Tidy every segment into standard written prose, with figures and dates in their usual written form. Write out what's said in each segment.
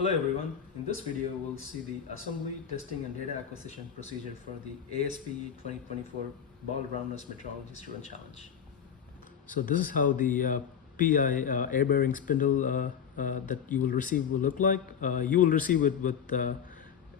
Hello everyone, in this video we'll see the assembly, testing and data acquisition procedure for the ASPE 2024 Ball Roundness Metrology Student Challenge. So this is how the PI air bearing spindle that you will receive will look like. You will receive it with,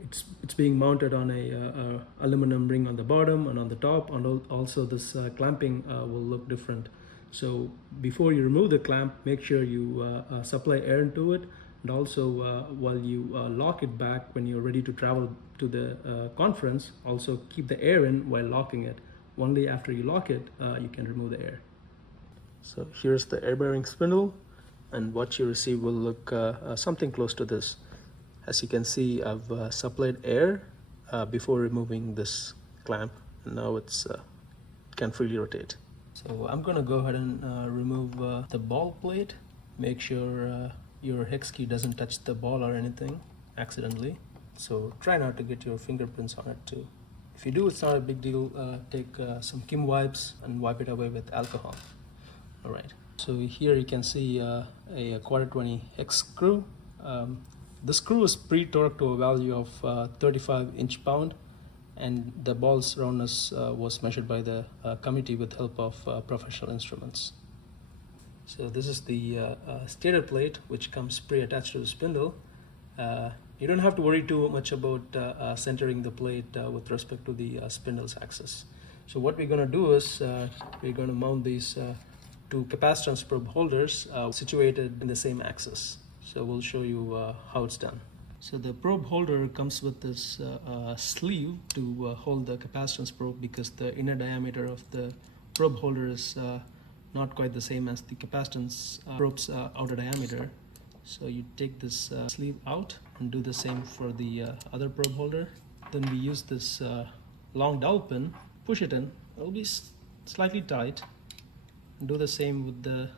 it's being mounted on a aluminum ring on the bottom and on the top, and also this clamping will look different. So before you remove the clamp, make sure you supply air into it. And also while you lock it back when you're ready to travel to the conference, also keep the air in while locking it. Only after you lock it, you can remove the air. So here's the air bearing spindle, and what you receive will look something close to this. As you can see, I've supplied air before removing this clamp, and now it can freely rotate. So I'm gonna go ahead and remove the ball plate. Make sure your hex key doesn't touch the ball or anything accidentally. So try not to get your fingerprints on it too. If you do, it's not a big deal. Take some Kim wipes and wipe it away with alcohol. All right. So here you can see a quarter 20 hex screw. The screw is pre-torqued to a value of 35 inch-pound, and the ball's roundness was measured by the committee with help of professional instruments. So this is the stator plate, which comes pre-attached to the spindle. You don't have to worry too much about centering the plate with respect to the spindle's axis. So what we're going to do is we're going to mount these two capacitance probe holders situated in the same axis. So we'll show you how it's done. So the probe holder comes with this sleeve to hold the capacitance probe, because the inner diameter of the probe holder is not quite the same as the capacitance probe's outer diameter. So you take this sleeve out and do the same for the other probe holder. Then we use this long dowel pin, push it in. It'll be slightly tight. Do the same with the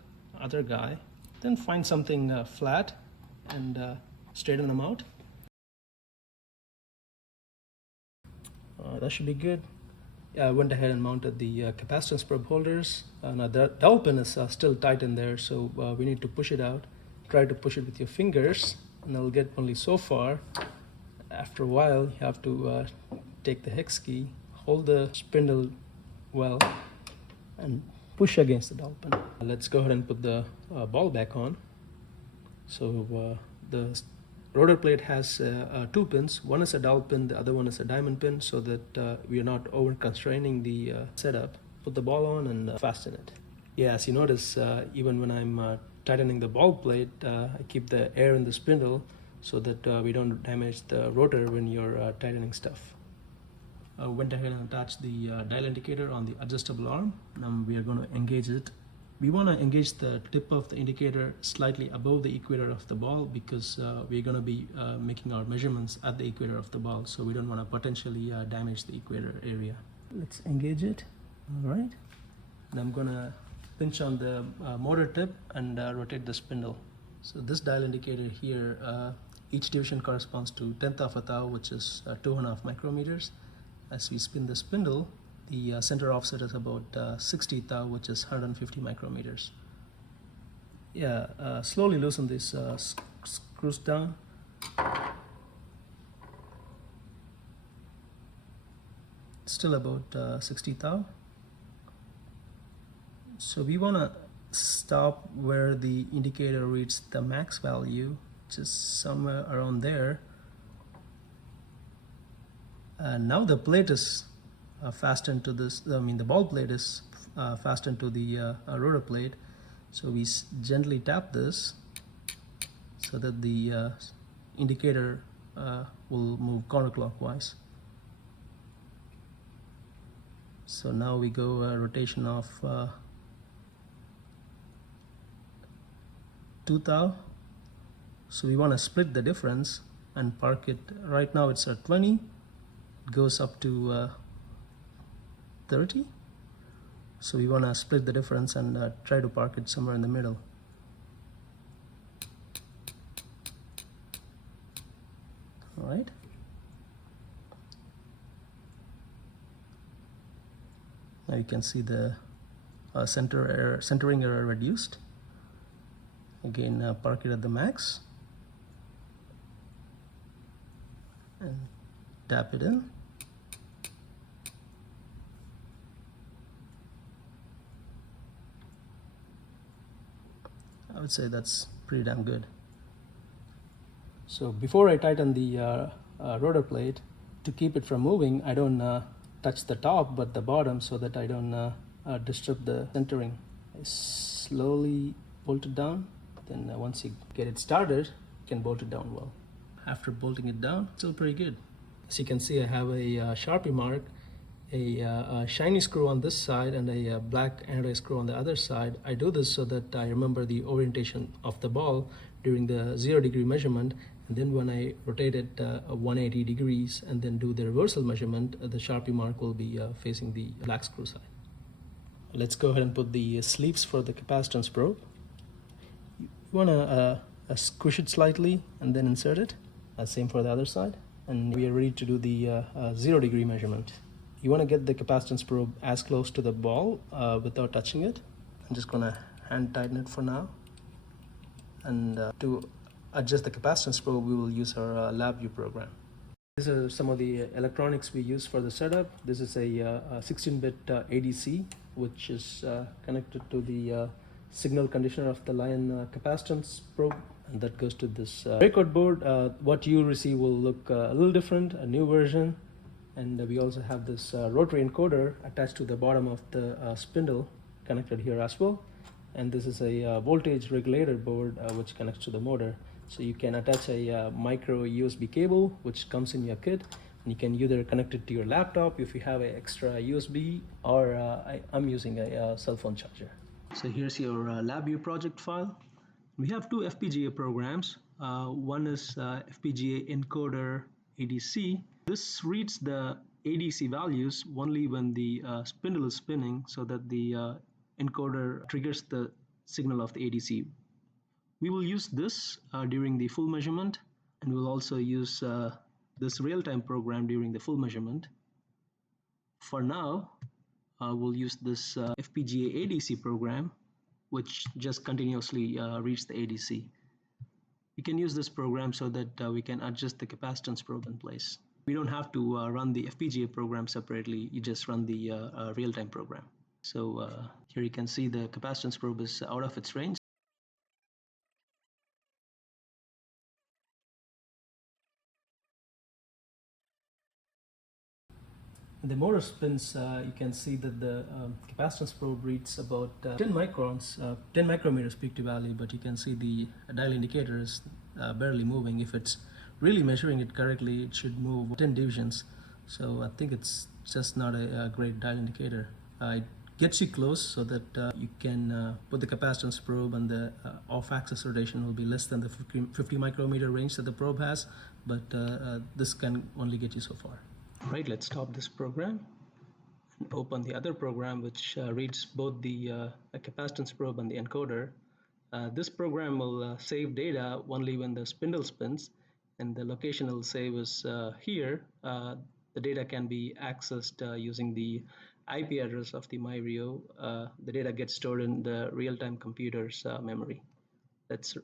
other guy. Then find something flat and straighten them out. That should be good. I went ahead and mounted the capacitance probe holders. Now the dowel pin is still tight in there, so we need to push it out. Try to push it with your fingers, and it'll get only so far. After a while, you have to take the hex key, hold the spindle well, and push against the dowel pin. Let's go ahead and put the ball back on. So the rotor plate has two pins. One is a dowel pin, the other one is a diamond pin, so that we are not over constraining the setup. Put the ball on and fasten it. Yeah, as you notice, even when I'm tightening the ball plate, I keep the air in the spindle so that we don't damage the rotor when you're tightening stuff. I went ahead and attached the dial indicator on the adjustable arm. Now we are going to engage it. We want to engage the tip of the indicator slightly above the equator of the ball, because we're going to be making our measurements at the equator of the ball, so we don't want to potentially damage the equator area. Let's engage it. All right. And I'm going to pinch on the motor tip and rotate the spindle. So this dial indicator here, each division corresponds to 1/10 of a thou, which is 2.5 micrometers. As we spin the spindle, the center offset is about 60 thou, which is 150 micrometers. Yeah, slowly loosen these screws down. Still about 60 thou. So we want to stop where the indicator reaches the max value, which is somewhere around there. Now the plate is fastened to this, the ball plate is fastened to the rotor plate. So we gently tap this so that the indicator will move counterclockwise. So now we go rotation of 2 thou. So we want to split the difference and park it. Right now it's at 20. It goes up to 30. So we want to split the difference and try to park it somewhere in the middle. All right. Now you can see the centering error reduced. Again, park it at the max. and tap it in. I would say that's pretty damn good. So before I tighten the rotor plate, to keep it from moving, I don't touch the top but the bottom so that I don't disturb the centering. I slowly bolt it down. Then once you get it started, you can bolt it down well. After bolting it down, it's still pretty good. As you can see, I have a Sharpie mark, a shiny screw on this side and a black anodized screw on the other side. I do this so that I remember the orientation of the ball during the 0-degree measurement, and then when I rotate it 180 degrees and then do the reversal measurement, the Sharpie mark will be facing the black screw side. Let's go ahead and put the sleeves for the capacitance probe. You want to squish it slightly and then insert it. Same for the other side. And we are ready to do the 0-degree measurement. You want to get the capacitance probe as close to the ball without touching it. I'm just going to hand tighten it for now. And to adjust the capacitance probe, we will use our LabVIEW program. These are some of the electronics we use for the setup. This is a 16-bit ADC, which is connected to the signal conditioner of the line capacitance probe, and that goes to this breakout board. What you receive will look a little different, a new version. And we also have this rotary encoder attached to the bottom of the spindle, connected here as well. And this is a voltage regulator board which connects to the motor. So you can attach a micro USB cable which comes in your kit, and you can either connect it to your laptop if you have an extra USB, or I'm using a cell phone charger. So here's your LabVIEW project file. We have two FPGA programs. One is FPGA encoder ADC. This reads the ADC values only when the spindle is spinning, so that the encoder triggers the signal of the ADC. We will use this during the full measurement, and we'll also use this real-time program during the full measurement. For now, we'll use this FPGA ADC program, which just continuously reads the ADC. You can use this program so that we can adjust the capacitance probe in place. We don't have to run the FPGA program separately, you just run the real-time program. So here you can see the capacitance probe is out of its range. The motor spins, you can see that the capacitance probe reads about 10 microns, 10 micrometers peak to valley, but you can see the dial indicator is barely moving. If it's really measuring it correctly, it should move 10 divisions. So I think it's just not a great dial indicator. It gets you close so that you can put the capacitance probe, and the off-axis rotation will be less than the 50 micrometer range that the probe has, but this can only get you so far. Right, let's stop this program and open the other program which reads both the capacitance probe and the encoder. This program will save data only when the spindle spins, and the location it will save is here. The data can be accessed using the IP address of the MyRio. The data gets stored in the real-time computer's memory. Let's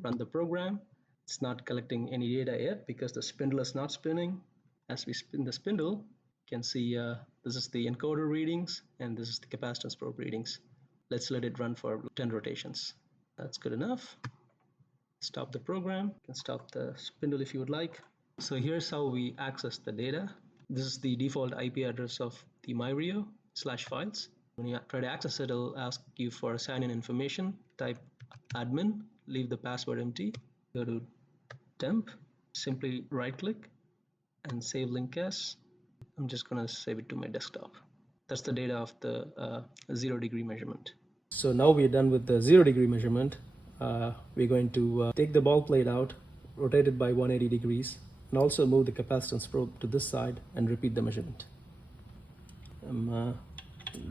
run the program. It's not collecting any data yet because the spindle is not spinning. As we spin the spindle, you can see this is the encoder readings and this is the capacitance probe readings. Let's let it run for 10 rotations. That's good enough. Stop the program. You can stop the spindle if you would like. So here's how we access the data. This is the default IP address of the MyRio/files. When you try to access it, it'll ask you for sign-in information. Type admin, leave the password empty, go to temp, simply right-click and save link as. I'm just going to save it to my desktop. That's the data of the 0-degree measurement. So now we're done with the 0-degree measurement. We're going to take the ball plate out, rotate it by 180 degrees, and also move the capacitance probe to this side and repeat the measurement. I'm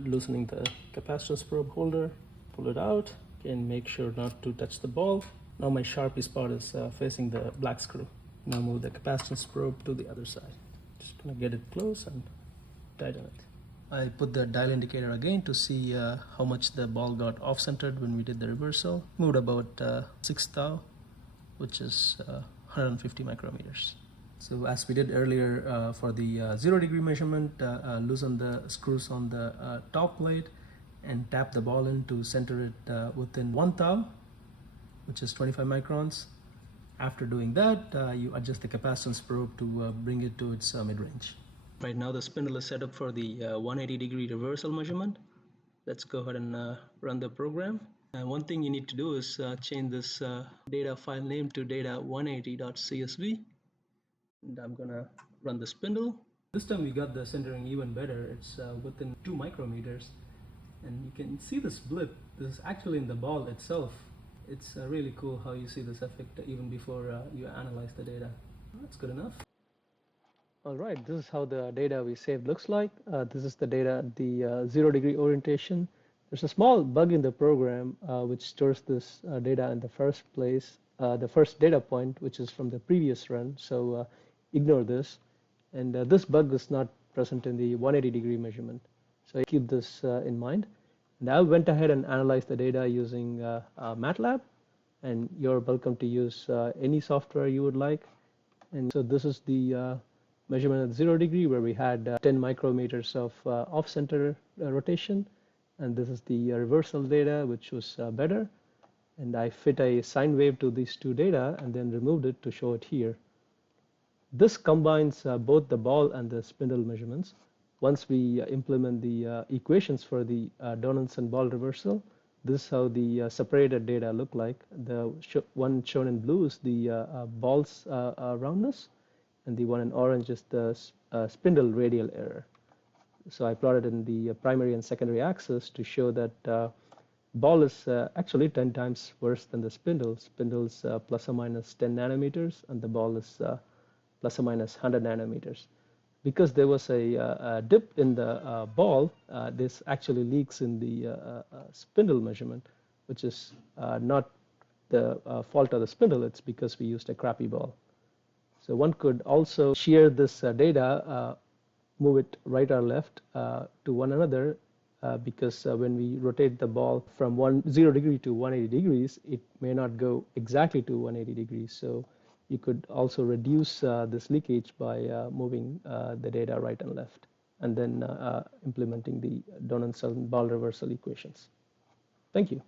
loosening the capacitance probe holder, pull it out, and make sure not to touch the ball. Now my Sharpie spot is facing the black screw. Now move the capacitance probe to the other side. Just gonna get it close and tighten it. I put the dial indicator again to see how much the ball got off-centered when we did the reversal. Moved about 6 thou, which is 150 micrometers. So as we did earlier for the 0 degree measurement, loosen the screws on the top plate and tap the ball in to center it within 1 thou, which is 25 microns. After doing that, you adjust the capacitance probe to bring it to its mid-range. Right now the spindle is set up for the 180-degree reversal measurement. Let's go ahead and run the program. And one thing you need to do is change this data file name to data180.csv. And I'm gonna run the spindle. This time we got the centering even better. It's within 2 micrometers. And you can see this blip. This is actually in the ball itself. It's really cool how you see this effect even before you analyze the data. That's good enough. Alright, this is how the data we saved looks like. This is the data at the 0 degree orientation. There's a small bug in the program which stores this data in the first place, the first data point, which is from the previous run. So ignore this. And this bug is not present in the 180-degree measurement. So keep this in mind. And I went ahead and analyzed the data using MATLAB. And you're welcome to use any software you would like. And so this is the measurement at 0 degree where we had 10 micrometers of off-center rotation. And this is the reversal data, which was better. And I fit a sine wave to these two data and then removed it to show it here. This combines both the ball and the spindle measurements. Once we implement the equations for the Donaldson ball reversal, this is how the separated data look like. The one shown in blue is the ball's roundness, and the one in orange is the spindle radial error. So I plotted in the primary and secondary axis to show that ball is actually 10 times worse than the spindle. Spindle's plus or minus 10 nanometers, and the ball is plus or minus 100 nanometers. Because there was a dip in the ball, this actually leaks in the spindle measurement, which is not the fault of the spindle. It's because we used a crappy ball. So one could also share this data, move it right or left to one another, because when we rotate the ball from 0 degree to 180 degrees, it may not go exactly to 180 degrees. So you could also reduce this leakage by moving the data right and left, and then implementing the Donaldson ball reversal equations. Thank you.